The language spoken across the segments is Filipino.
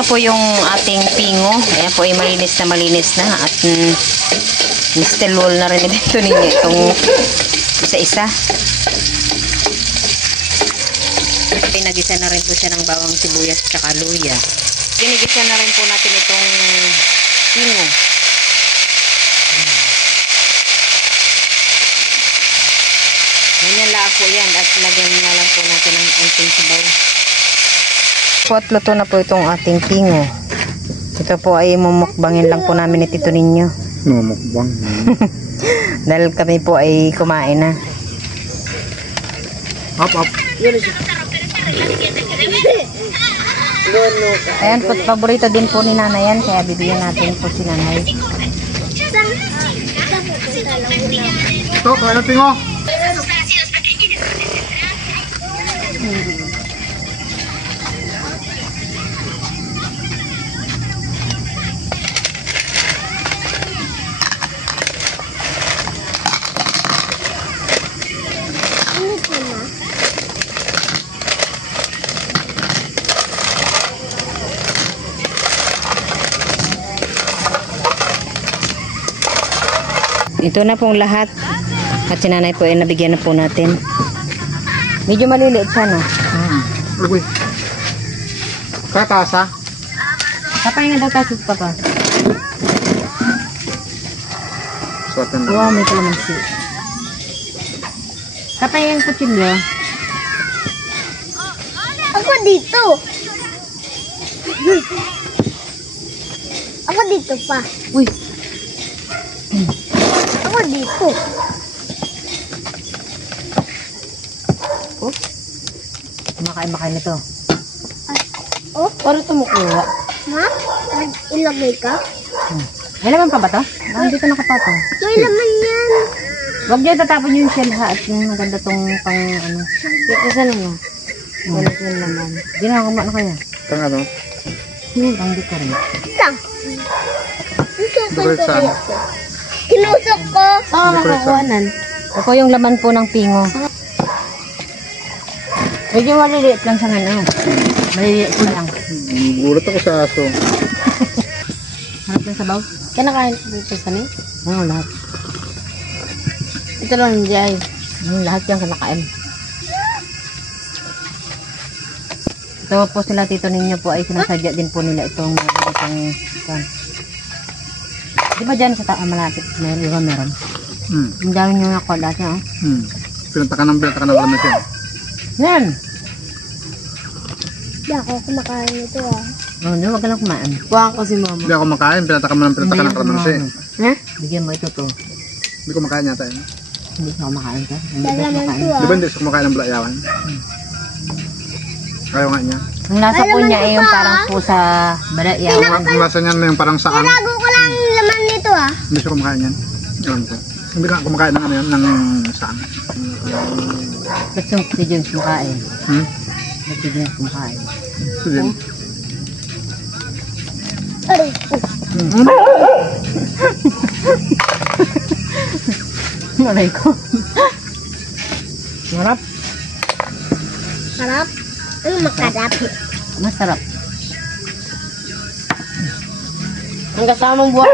na po yung ating pingo. Ayan po ay malinis na at steel wool na rin dito ninyo itong isa-isa. Pinagisa na rin po siya ng bawang sibuyas at luya. Ginigisa na rin po natin itong pingo. Ganyan lang po yan at lagyan na lang po natin ang unting sabaw. At luto na po itong ating pingo. Ito po ay mumukbangin lang po namin ni Tito ninyo. Mumukbang. Dahil kami po ay kumain na. Up. Ayan po, paborito din po ni nanay yan. Kaya bibigyan natin po si nanay. Ito, kaya na pingo. Ito na pong lahat. At si nanay po ay nabigyan na po natin. Medyo maliliit siya, no? Uy. Katasa. Kapay nga daw tasis, papa. Suwatan na. Wow, may kalamansi. Kapay yung kutsilyo. Ako dito. Ako dito pa. Uy. Ako dito. Oh. Kumakain nito. Oh, Para tumukuha. ma? Ilagay ka? May laman pa ba to? Hindi ko nakapatong. May laman yan. Huwag niyo tatapon yung shell ha. At yung maganda tong pang ano. Isa lang mo. Wala yung laman. Hindi na kumain na kaya. Tang ano? Ang di ko rin. Isang. Duret saan? Kinusok ko. Oo, makakuhanan. Ito po yung laman po ng pingo. Medyo maliliit lang sa ano. Maliliit pa lang. Gulat ako sa aso. Harap ng sabaw. Kinakain ko dito sa ni? Oo, lahat. Ito lang dyan. Lahat yung kinakain. Ito po sila tito ninyo po ay sinasadya din po nila itong itong di ba dyan sa malapit meron, di ba meron? Ang dami nyo nakuha dati, oh. Pinataka ng lamas yan. Yan! Hindi ako kumakain ito ah. Oh, no, wag ka lang kumaan. Kuha ko si mama. Hindi ako makain, pinataka mo ng lamas eh. Ha? Bigyan mo ito to. Hindi ko makain yata yun. Hindi ka kumakain ka? Hindi ka Dalaman kumakain. to Di ba hindi ko kumakain ng bulayawan? Ayaw nga niya. Ang lasa po niya ay yung parang po sa balayawan. Ang lasa niyan na yung parang saang. Tinago ko lang yung laman nito ah. Hindi siya kumakain yan. Alam ko. Hindi ka kumakain ng ano yan, ng saang. Ba't yung si James kumakain? Ba't si James kumakain? Ito din. Aray. Malay ko. Marap. Harap. Ano makarap? Masarap. Ang kasamang buhay.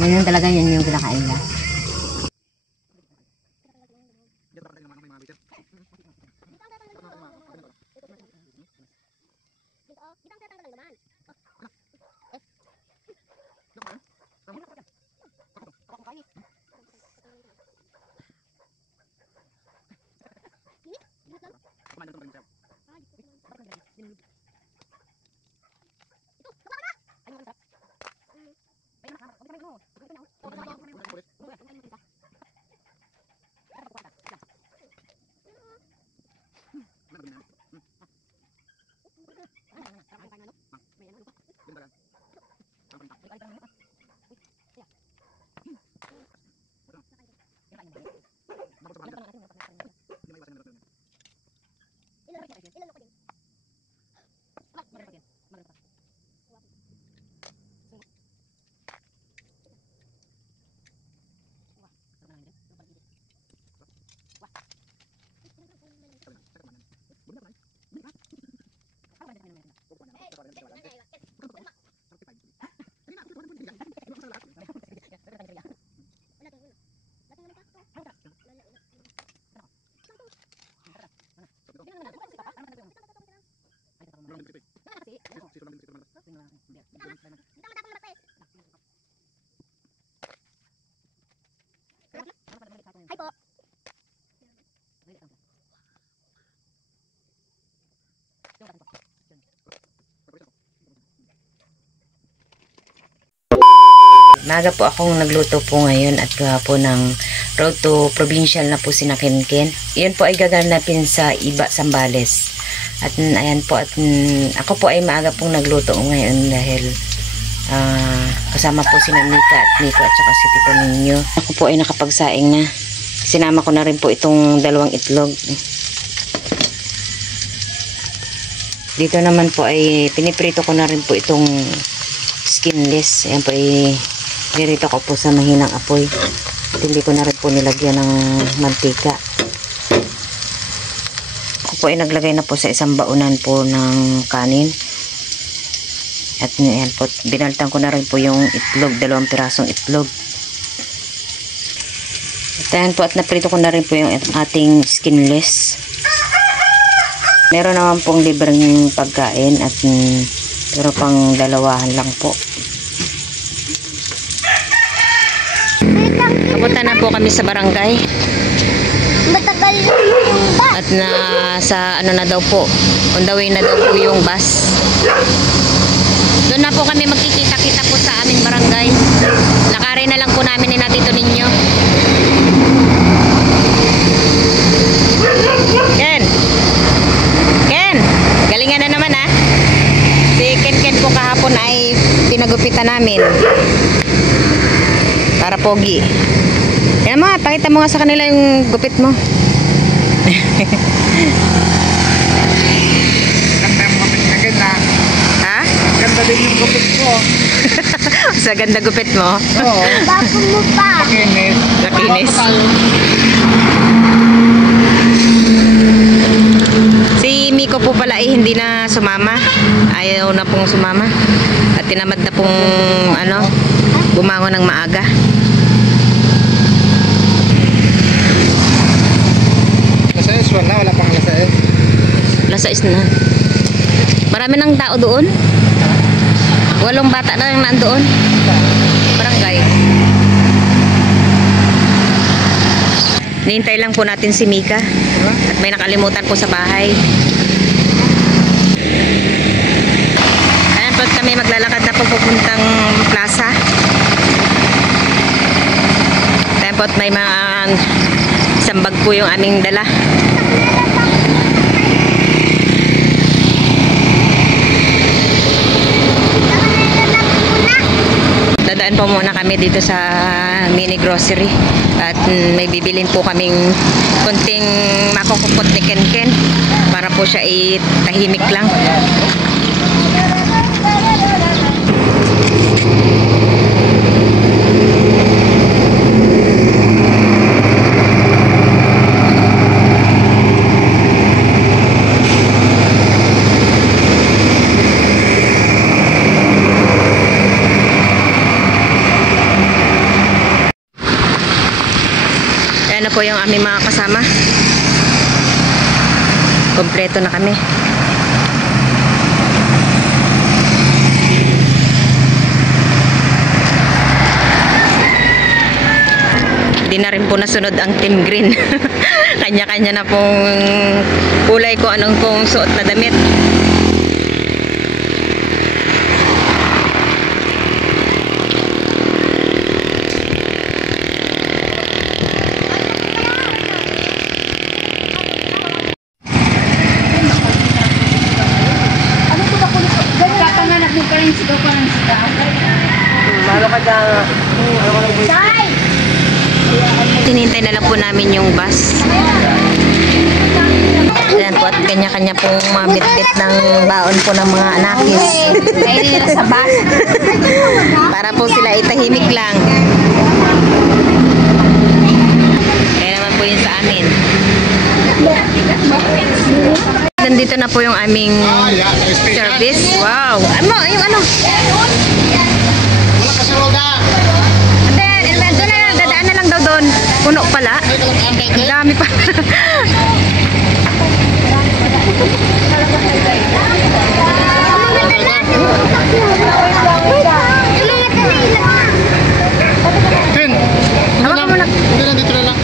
Ganyan talaga yan yung kinakain nila. Ay po. Maga po akong nagluto po ngayon at gawa po ng road to provincial na po sinakinkin. Iyan po ay gaganapin sa Iba, Zambales. At ayan po, at ako po ay maaga pong nagluto ngayon dahil kasama po si Mika at Nico at saka si Tito Ninyo. Ako po ay nakapagsaing na. Sinama ko na rin po itong 2 itlog. Dito naman po ay piniprito ko na rin po itong skinless. Ayan po ay nirito ko po sa mahinang apoy. At hindi ko na rin po nilagyan ng mantika. Ako po ay naglagay na po sa isang baunan po ng kanin. At ayan po, binaltan ko na rin po yung itlog, 2 pirasong itlog. At ayan po, at naprito ko na rin po yung ating skinless. Meron naman pong libreng pagkain at pero pang 2 lang po. Papunta na po kami sa barangay. Matagal yung bus. At sa ano na daw po, on the way na daw po yung bus. Doon na po kami magkikita-kita po sa aming barangay. Lakarin na lang po namin ni Tito Ninyo. Ken! Ken! Galingan na naman ha. Si Ken po kahapon ay pinagupitan namin. Para pogi. Yan mo, pakita mo nga sa kanila yung gupit mo. Ganda mo kapit na ganda. Ha? Ganda din yung gupit ko. Sa ganda gupit mo? Oo. Bago mo pa. Makinis. Nakinis. Si Miko po pala ay hindi na sumama. Ayaw na pong sumama. At tinamad na pong bumangon ng maaga. Lasais, wala pang lasais. Lasais na. Marami ng tao doon. 8 bata na lang nandoon. Barangay. Nihintay lang po natin si Mika. At may nakalimutan po sa bahay. Ayan po kami maglalakad na po pupuntang plaza. Ayan po may mga isang bag po yung aming dala. Dadaan po muna kami dito sa mini grocery at may bibilin po kaming konting makukupot ni Ken para po siya tahimik lang. Ayan na po yung aming mga kasama. Kompleto na kami. Hindi na rin po nasunod ang Team Green. Kanya-kanya na pong kulay ko anong pong suot na damit. Tinintay na lang po namin yung bus. Ayan po, at kanya-kanya pong mga bit-bit ng baon po ng mga anakis. Kaya sa bus. Para po sila itahimik lang. Kaya naman po yun sa amin. Nandito na po yung aming service. Wow! Ano? Yung ano? Wala kasi roda. Doon na lang, dadaan na lang daw doon. Puno pala. Ang dami pa. Ken, dito na, dito na lang.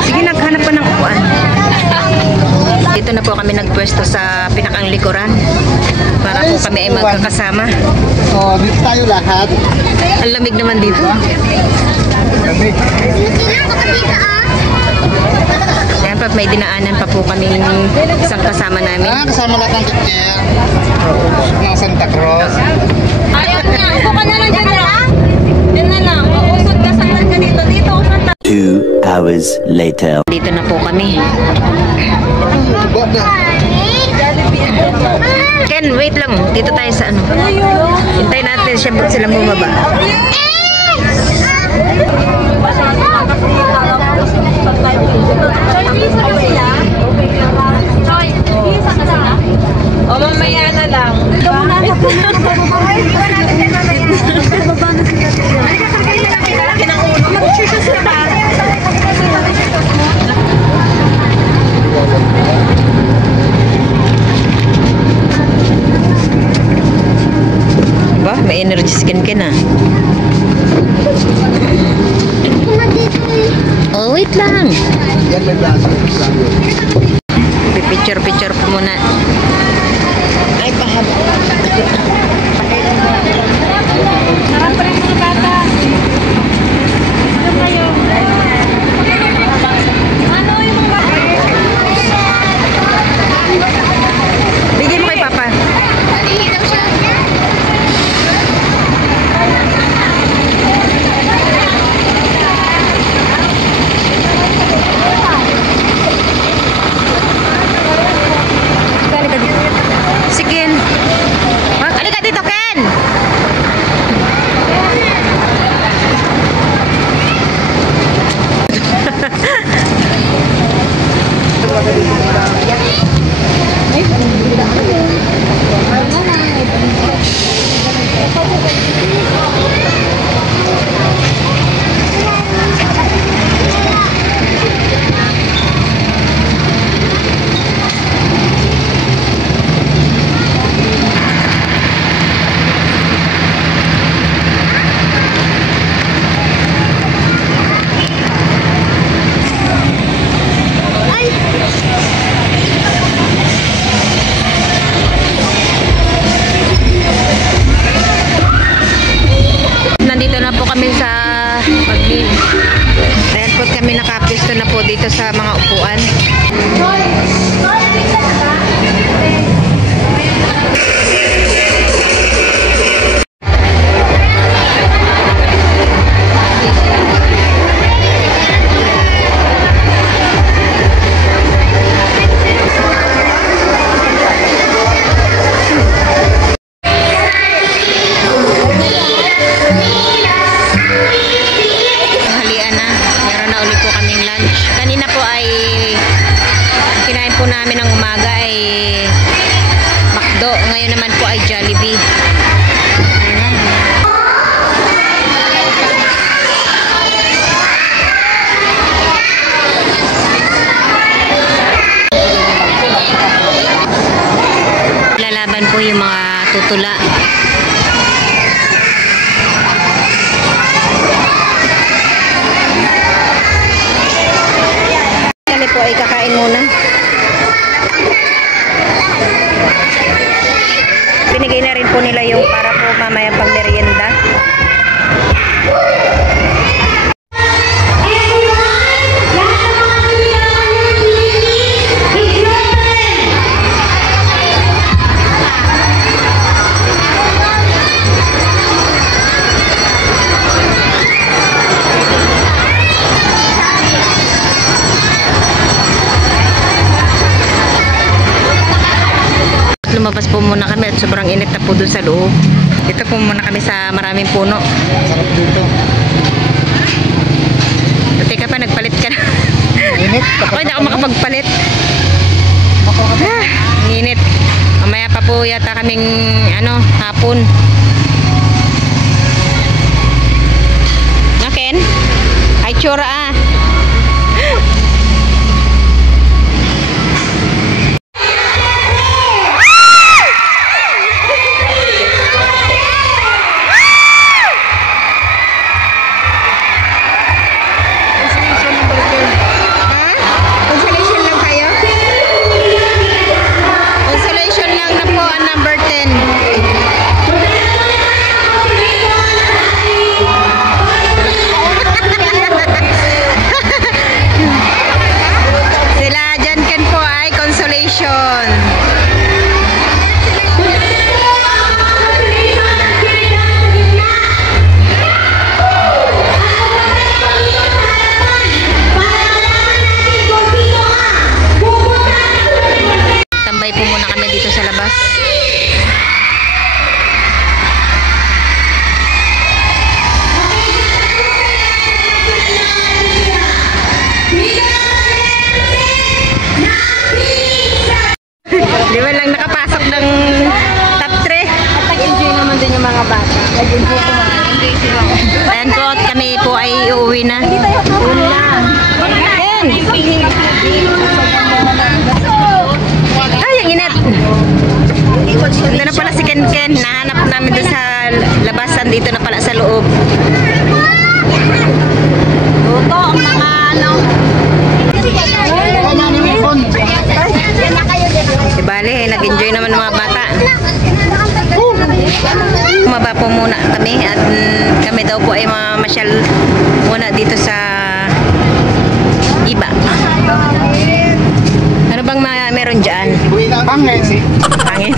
Sige, naghanap pa ng upuan. Dito na po kami nagpwesto sa pinakang likuran para po kami ay magkakasama. So, dito tayo lahat. Ang lamig naman dito. Ayan pa, may dinaanan pa po kaming isang kasama namin. Kasama lahat ng teacher. Ng Santa Cruz. Ayaw na. Upo ka na lang dyan lang. Dyan na lang. Mausod ka saan ka dito. Dito ka na. 2 hours later. Dito na po kami. Ken, wait lang. Dito tayo sa ano. Hintayin natin silang bumaba. O, mamaya na lang. Ba, may energy skin ka na. Oh, wait lang. Yan may blaso. Picture po muna. Ay, pahaba. Sarap pa rin mga bata. Ano kayo? Ano yung mga Bigyan mo kay Papa. Si Ken. Halika dito, Ken! Nandito na po kami sa Pagli. Ayan po kami nakapisto na po dito sa mga upuan. Halian na. Meron na ulit po kaming lunch. Kanina po ay kinain po namin ng umaga ay McDo. Ngayon naman po ay Jollibee. Ayan. Lalaban po yung mga tutula. Kami po ay kakain muna. Binigay na rin po nila yung para po mamaya pang merienda. Lumabas po muna kami at sobrang init na po doon sa loob. Dito po muna kami sa maraming puno. Sarap dito. Teka pa, nagpalit ka na. Init. Ako hindi ako makapagpalit. Init. Mamaya pa po yata kaming hapon. itsura ah. Consolation lang kayo? Consolation lang na po ang number 10. Sila dyan kan po ay consolation. Tambay po muna kami dito sa labas. Di ba lang nakapasok ng top 3? Nag-enjoy naman din yung mga bata. Nag-enjoy ko mga. Ayan po, at kami po ay uuwi na. Ken! Ay, ang init! Ito na pala si Ken Ken. Nahanap namin doon sa labasan. Dito na pala sa loob. Luto ang mga ano. Bale, nag-enjoy naman ng mga bata. Maba po muna kami at kami daw po ay mamasyal muna dito sa iba. Ano bang meron dyan? Pangit. Pangit.